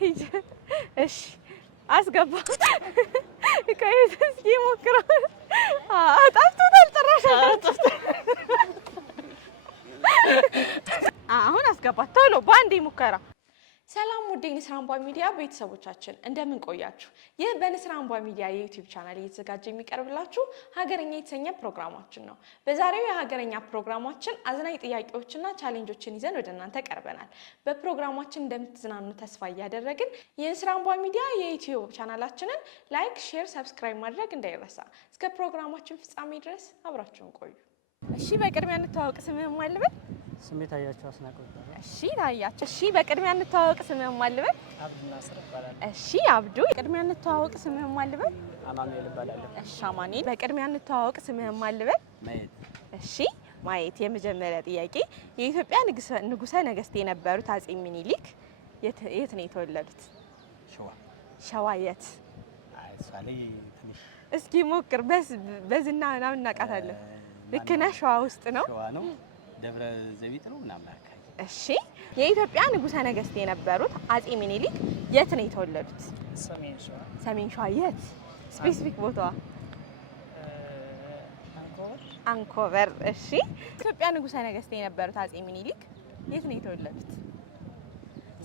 ሂጅ እሺ አስገባ ከየት እስኪ ሞክረው አጣፍቶታል ጭራሽ አሁን አስገባ ቶሎ ባንዴ ሙከራ ሰላም ወደ ንስር አምባ ሚዲያ ቤተሰቦቻችን እንደምን ቆያችሁ ይህ በንስር አምባ ሚዲያ የዩቲዩብ ቻናል እየተዘጋጀ የሚቀርብላችሁ ሀገረኛ የተሰኘ ፕሮግራማችን ነው በዛሬው የሀገረኛ ፕሮግራማችን አዝናኝ ጥያቄዎችና ቻሌንጆችን ይዘን ወደ እናንተ ቀርበናል በፕሮግራማችን እንደምትዝናኑ ተስፋ እያደረግን የንስር አምባ ሚዲያ የዩቲዩብ ቻናላችንን ላይክ ሼር ሰብስክራይብ ማድረግ እንዳይረሳ እስከ ፕሮግራማችን ፍጻሜ ድረስ አብራችሁን ቆዩ እሺ በቅድሚያ እንተዋወቅ ስምህን ማን ልበል ስሜት አያቸው አስናቀው ይባላል እሺ ታያቸው እሺ በቅድሚያ እንተዋወቅ ስምህን ማን ልበል አብዱ ናስር ይባላል እሺ አብዱ በቅድሚያ እንተዋወቅ ስምህን ማን ልበል አማኑኤል ይባላል እሺ አማኑኤል በቅድሚያ እንተዋወቅ ስምህን ማን ልበል ማየት እሺ ማየት የመጀመሪያ ጥያቄ የኢትዮጵያ ንጉሰ ነገስት የነበሩት አጼ ሚኒሊክ የት ነው የተወለዱት ሸዋ የት አይ ሷሊ ትንሽ እስኪ ሞክር በዝና ምናምን እናቃታለን ልክ ነህ ሸዋ ውስጥ ነው ሸዋ ነው ደብረ ዘቢጥ ነው ምናምን አካባቢ እሺ የኢትዮጵያ ንጉሰ ነገስት የነበሩት አጼ ሚኒሊክ የት ነው የተወለዱት ሰሜን ሸዋ የት ስፔሲፊክ ቦታዋ አንኮበር እሺ ኢትዮጵያ ንጉሰ ነገስት የነበሩት አጼ ሚኒሊክ የት ነው የተወለዱት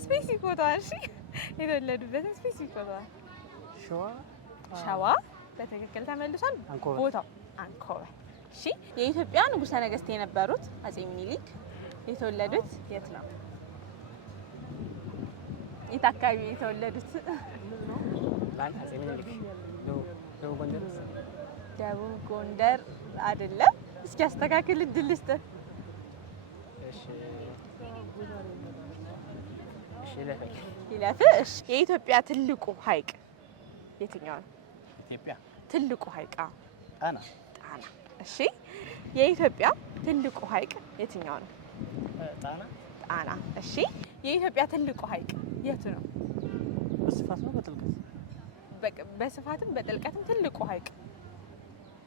ስፔሲፊክ ቦታዋ እሺ የተወለዱበት ስፔሲፊክ ቦታዋ ሸዋ በትክክል ተመልሷል ቦታው አንኮበር እሺ የኢትዮጵያ ንጉሰ ነገስት የነበሩት አጼ ሚኒሊክ የተወለዱት የት ነው የት አካባቢ የተወለዱት ላን አጼ ሚኒሊክ ደቡብ ጎንደር አይደለም እስኪ አስተካክል እድል ልስጥ እሺ ይለፍ እሺ የኢትዮጵያ ትልቁ ሐይቅ የትኛው ነው ኢትዮጵያ ትልቁ ሐይቅ ጣና እሺ የኢትዮጵያ ትልቁ ሐይቅ የትኛው ነው ጣና እሺ የኢትዮጵያ ትልቁ ሐይቅ የቱ ነው በስፋት ነው በጥልቀት በስፋትም በጥልቀትም ትልቁ ሐይቅ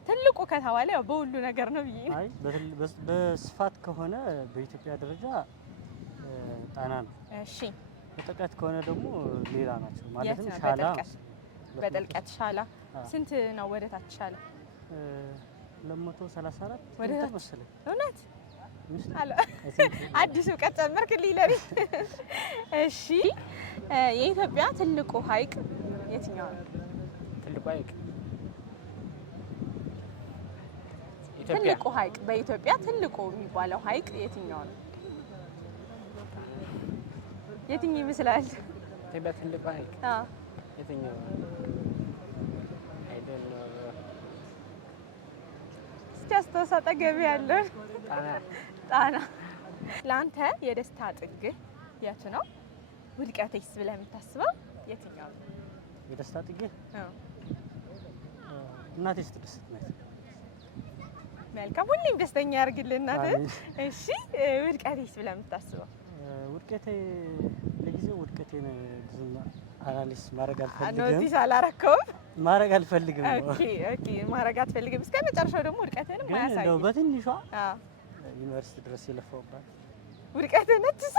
ትልቁ ከተባለ ያው በሁሉ ነገር ነው ብዬ አይ በስፋት ከሆነ በኢትዮጵያ ደረጃ ጣና ነው እሺ በጥልቀት ከሆነ ደግሞ ሌላ ናቸው ማለትም ሻላ በጥልቀት ሻላ ስንት ነው ወደታች ሻላ 234 ወደታች መሰለኝ እውነት አለ አዲስ እውቀት ጨመርክልኝ ለኔ እሺ የኢትዮጵያ ትልቁ ሐይቅ የትኛው ነው ትልቁ ሐይቅ ትልቁ ሐይቅ በኢትዮጵያ ትልቁ የሚባለው ሐይቅ የትኛው ነው የትኛው ይመስላል ኢትዮጵያ ትልቁ ሐይቅ የትኛው እስኪ አጠገብ ያለው ጣና ለአንተ የደስታ ጥግ የቱ ነው ውድቀቴስ ብለህ የምታስበው የትኛው ነው የደስታ ጥግ እናቴ ስትደሰት ማለት መልካም ሁሌም ደስተኛ ያርግልህ እናትህ እሺ ውድቀቴስ ብለህ የምታስበው ውድቀቴ ለጊዜው ውድቀቴን ብዙም አናሊስ ማድረግ አልፈልግም ኖቲስ አላረከውም ማድረግ አልፈልግም ኦኬ ማድረግ አትፈልግም እስከ መጨረሻው ደግሞ ውድቀትህንም ማያሳይ ነው በትንሿ ዩኒቨርሲቲ ድረስ የለፈውባት ውድቀትህን ነትሳ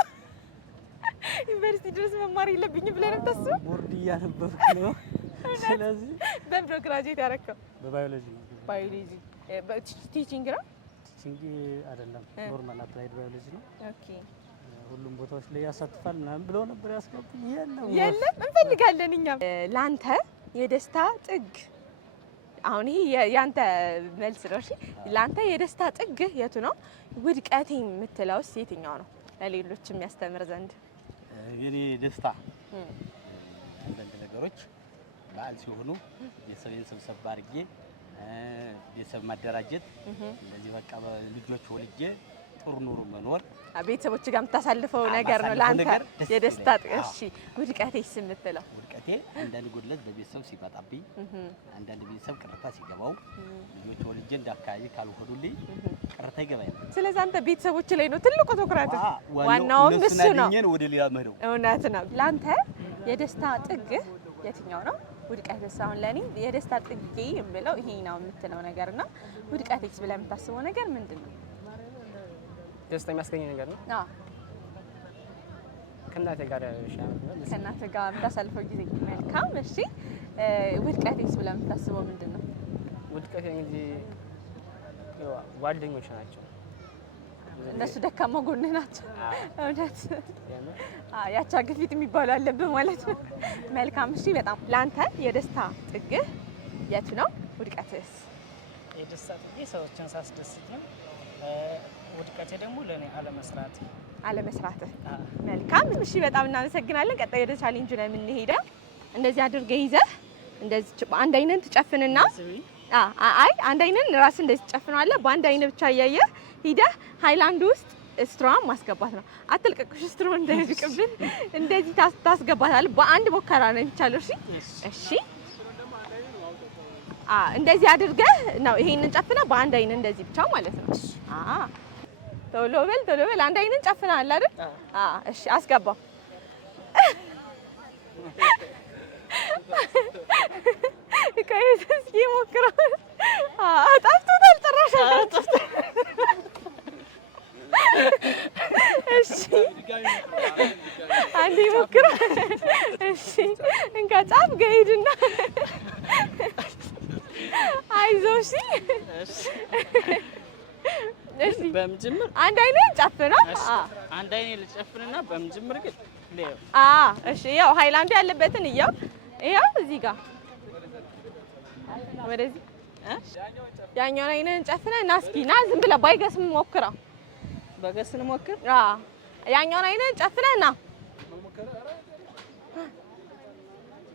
ዩኒቨርሲቲ ድረስ መማር የለብኝም ብለህ ነው የምታስበው ቦርድ እያነበብክ ነው ስለዚህ በምንድን ነው ግራጁዌት ያደረከው በባዮሎጂ ነው ባዮሎጂ ቲቺንግ ነው ቲቺንግ አይደለም ኖርማል አፕላይድ ባዮሎጂ ነው ኦኬ ሁሉም ቦታዎች ላይ ያሳትፋል ምናምን ብለው ነበር ያስገቡኝ የለም እንፈልጋለን እኛም ላንተ የደስታ ጥግ አሁን ይሄ ያንተ መልስ ነው እሺ ላንተ የደስታ ጥግ የቱ ነው ውድቀቴ የምትለውስ የትኛው ነው ለሌሎች የሚያስተምር ዘንድ የኔ ደስታ አንዳንድ ነገሮች በዓል ሲሆኑ የሰቤን ስብሰባ አድርጌ ቤተሰብ ማደራጀት እንደዚህ በቃ ልጆች ወልጄ ጥሩ ኑሮ መኖር ቤተሰቦች ጋር የምታሳልፈው ነገር ነው ላንተ የደስታ እሺ ውድቀቴስ የምትለው ውድቀቴ አንዳንድ ጉድለት በቤተሰብ ሲመጣብኝ አንዳንድ ቤተሰብ ቅርታ ሲገባው ልጆች ወልጄ እንዳካባቢ ካልሆኑልኝ ቅርታ ይገባኝ ስለዚህ አንተ ቤተሰቦች ላይ ነው ትልቁ ትኩረት ዋናው እሱ ነው ወደ ሌላ መሄድ እውነት ነው ላንተ የደስታ ጥግ የትኛው ነው ውድቀቴስ አሁን ለኔ የደስታ ጥጌ የምለው ይሄ ነው የምትለው ነገርና ውድቀቴስ ብለህ የምታስበው ነገር ምንድነው ደስታ የሚያስገኝ ነገር ነው ከእናቴ ጋር ከእናቴ ጋር የምታሳልፈው ጊዜ መልካም። እሺ ውድቀቴስ ብለህ የምታስበው ምንድን ነው? ውድቀቴ እንግዲህ ጓደኞች ናቸው። እነሱ ደካማ ጎንህ ናቸው። እውነት ያቻ ግፊት የሚባለው አለብህ ማለት ነው። መልካም። እሺ በጣም ለአንተ የደስታ ጥግህ የቱ ነው? ውድቀትስ? የደስታ ጥጌ ሰዎችን ሳስደስት ነው። ውድቀቴ ደግሞ ለእኔ አለመስራትህ። መልካም። እሺ በጣም እናመሰግናለን። ቀጣይ ወደ ቻሌንጁ ላይ የምንሄደው እንደዚህ አድርገህ ይዘህ እንደዚህ አንድ አይነን ትጨፍንና አይ አንድ አይነን ራስ እንደዚህ ትጨፍናለህ። በአንድ አይነ ብቻ እያየህ ሂደህ ሃይላንድ ውስጥ ስትሮን ማስገባት ነው። አትልቀቅሽ፣ ስትሮን እንዳይዝቅብን እንደዚህ ታስገባታለህ። በአንድ ሙከራ ነው የሚቻለው። እሺ እንደዚህ አድርገህ ነው ይሄንን ጨፍነህ በአንድ አይነ እንደዚህ ብቻ ማለት ነው። ቶሎ በል አንድ አይነን ጨፍነሃል አይደል? እሺ አስገባው። እስኪ ሞክረው። ጠፍቶታል ጭራሽ። እሺ አንዴ ሞክረው። እሺ እንካ ጫፍ ጋር ሂድና አይዞህ። እሺ በመጀመር አንድ አይነን ጨፍና አንድ አይኔ ልጨፍንና በመጀመር ግን እሺ ያው ሃይላንዱ ያለበትን ይኸው እዚህ ጋር ወደዚህ ያኛውን አይነን ጨፍነህ እና እስኪ ና ዝም ብለህ ባይገስ ሞክረው። በገስ እንሞክር። ያኛውን አይነን ጨፍነህ ና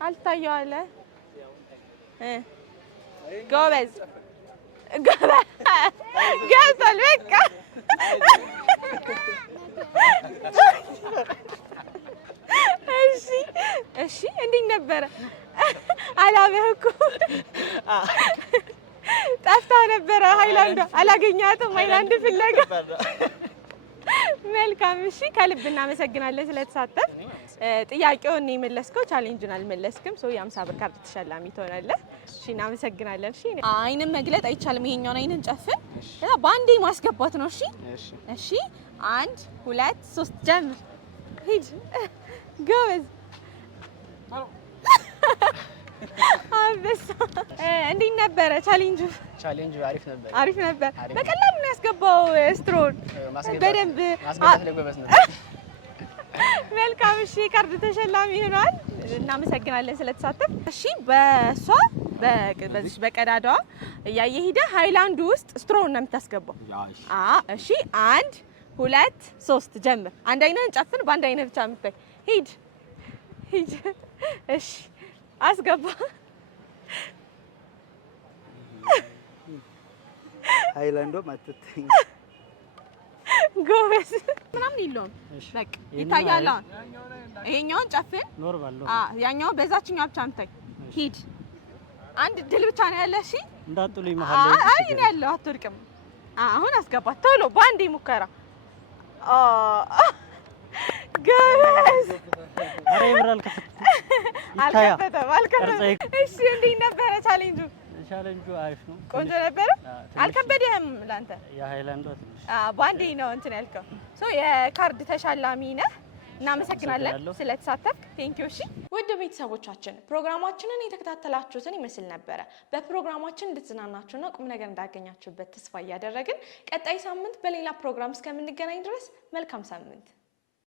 አልታየዋለ። ጎበዝ ገብቷል። በቃ እሺ እንዴት ነበረ? አላበህኩም። ጠፍታ ነበረ ሃይላንዷ። አላገኛትም ሃይላንድ ፍለጋ። መልካም። እሺ ከልብ እናመሰግናለን ስለተሳተፍ። ጥያቄውን የመለስከው ቻሌንጁን አልመለስክም። የ50 ብር ካርድ ተሸላሚ ትሆናለህ። እሺ እናመሰግናለን። እሺ አይንን መግለጥ አይቻልም። ይሄኛውን አይንን ጨፍን እና በአንዴ ማስገባት ነው። እሺ 1 2 3 ጀምር። ሂድ ጎበዝ። አንበሳ። እንዴት ነበረ ቻሌንጁ? ቻሌንጁ አሪፍ ነበር። በቀላሉ ነው ያስገባው ስትሮን በደንብ ማስገባት ለጎበዝ ነው። መልካም። እሺ ካርድ ተሸላሚ ሆኗል። እናመሰግናለን ስለተሳተፍ። እሺ በዚህ በቀዳዳዋ እያየ ሂደህ ሃይላንዱ ውስጥ ስትሮን ነው የምታስገባው። እሺ 1 2 3 ጀምር። አንድ አይነን ጨፍን፣ በአንድ አይነ ብቻ የምታይ ሂድ። እሺ አስገባ። ሃይላንዶ ማጥተኝ ጎበዝ። ምናምን የለውም። በቃ ይታያል። ይሄኛውን ጨፍን። ያኛው በዛችኛው ብቻ የምታይ ሂድ። አንድ ድል ብቻ ነው ያለ። እሺ እንዳጥሉኝ መሀል ላይ አይ እኔ ያለው አትወድቅም። አሁን አስገባት ቶሎ በአንዴ ሙከራ። ጎበዝ። አሬ ይብራል አልከፈተም። እሺ እንዴት ነበረ ቻሌንጁ? ቻሌንጁ አሪፍ ነው። ቆንጆ ነበረ። አልከበደህም? ላንተ የሃይላንዷ ትንሽ በአንዴ ነው እንትን ያልከው። የካርድ ተሻላሚ ነህ። እናመሰግናለን ስለተሳተፍክ። ቴንኪው። እሺ ውድ ቤተሰቦቻችን ፕሮግራማችንን የተከታተላችሁትን ይመስል ነበረ። በፕሮግራማችን እንድትዝናናችሁና ቁም ነገር እንዳገኛችሁበት ተስፋ እያደረግን ቀጣይ ሳምንት በሌላ ፕሮግራም እስከምንገናኝ ድረስ መልካም ሳምንት